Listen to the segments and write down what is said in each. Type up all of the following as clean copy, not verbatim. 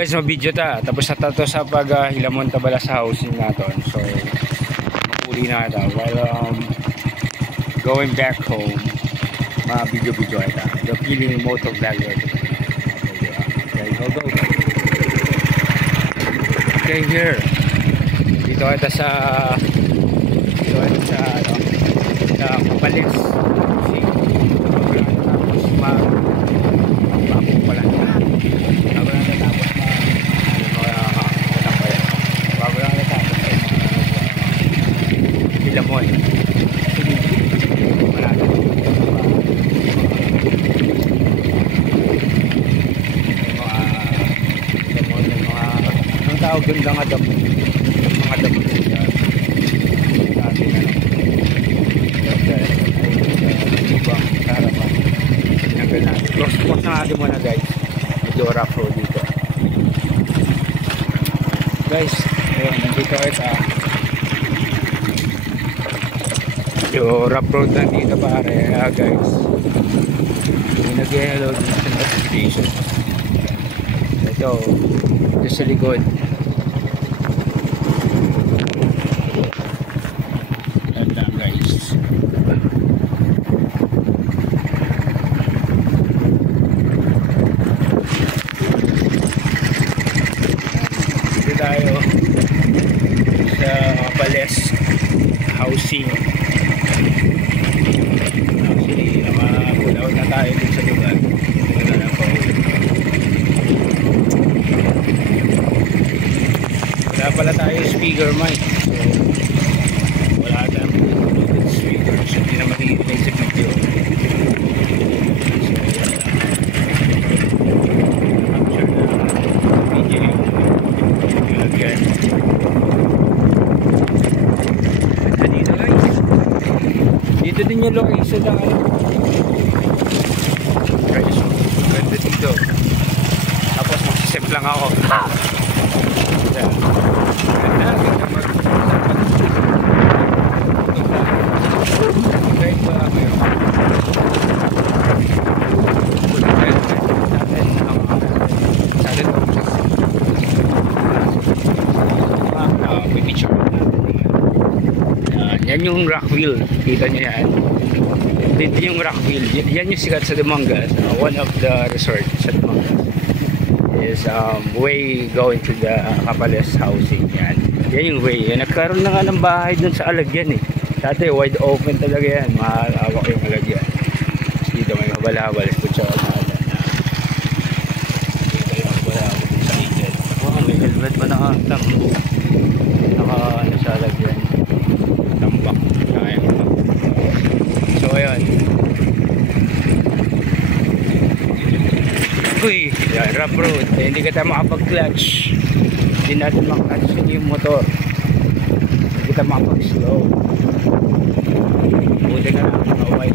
Guys, mabidyo ta. Tapos na tato sa pag-hilamon tabala sa housing natin. So, mapuli na ito. While going back home, mabidyo-bidyo ito. The feeling motor vlogger. Okay, go. Okay, here. Dito ito sa Kapalis. See? Bago pala. Hilamon. Ang tawag doon lang mga damo siya. Close na natin muna guys. Medyo rough road dito. Guys, ayun, nandito ito. Yung rough road na dito pare, guys. Nag-hello dito sa notification. Ito, dito sa likod. Ganda guys. Dito tayo sa Pales housing. Actually, nakakulaw na tayo dito sa lugar. Wala na po. Wala pala tayo speaker mic. So, wala tayong Bluetooth speaker. So, hindi na makikinig sa video. Dito din yung location na guys, ganda dito. Tapos magsisip lang ako. Ganda kahit ba may picture yan yung Rockville, kita nyo yan. Dito yung Rockville, yan yung sikat sa Dumangas. One of the resorts sa Dumangas is way going to the Kapales housing. Yan yung way. Nagkaroon na nga ng bahay dun sa Alagyan eh. Dati wide open talaga yan, mahal-awak yung Alagyan. Dito may habal-habal, kutsa ko na dito yung habal-habal sa Alagyan. May helmet pa naka ano sa Alagyan, tambak. So ayun, uy, yan, rough road. Hindi ka tayo makapag-clutch, hindi natin makakatch yung motor, hindi ka makapag-slow. Buti ka na makaway.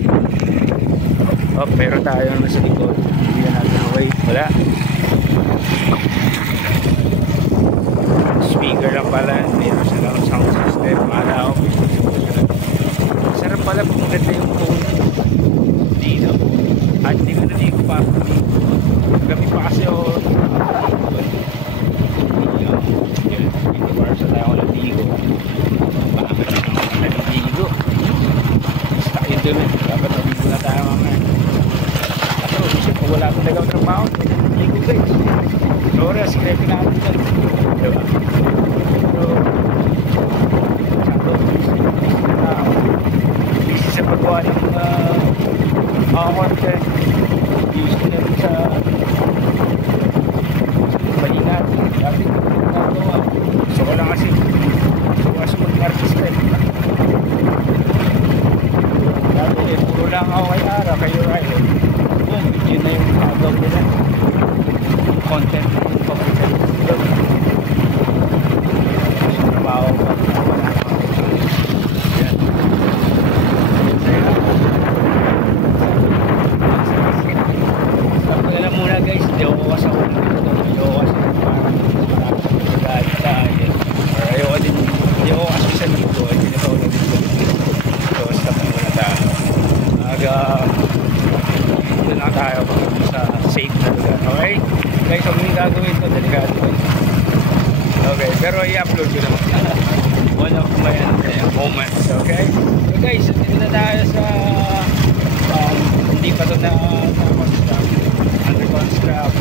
Oh, pero tayo naman sa likod, hindi na natin makaway. Wala, speaker lang pala, meron silang sound system. Malaw, sarap pala kung maganda yung phone dito. At hindi ko naligo pa. Gabi pa kasi ako dito para sa tayo ako naligo. Bakit ako naligo? Basta yun doon eh. Dapat naligo na tayo mamaya. Ako, isip ko wala talaga ang trabaho. Naligo guys. Sorry, scripting natin dyan. Diba? Busy sa paggawa ng content. Use ko na rin sa balingat. Dati ko nagawa. So ko lang kasi mag-artist eh. Dati puro lang ako kay Ara, kayo ay yun na yung agaw nila. Content trabaho ko. Alam muna guys, hindi ako kasama dito. Hindi ako kasama parang magagalit tayo. Ayoko din, hindi ako kasi sa dito. Hindi na ako nandito. So, stop muna tayo. Doon na tayo sa safe na lugar. Okay? Guys, huwag nyo gagawin ito. Delikado. Godwin. Okay, pero i-upload ko naman. One of my moments, okay? So guys, dito na tayo sa hindi pa ito na construct, under construct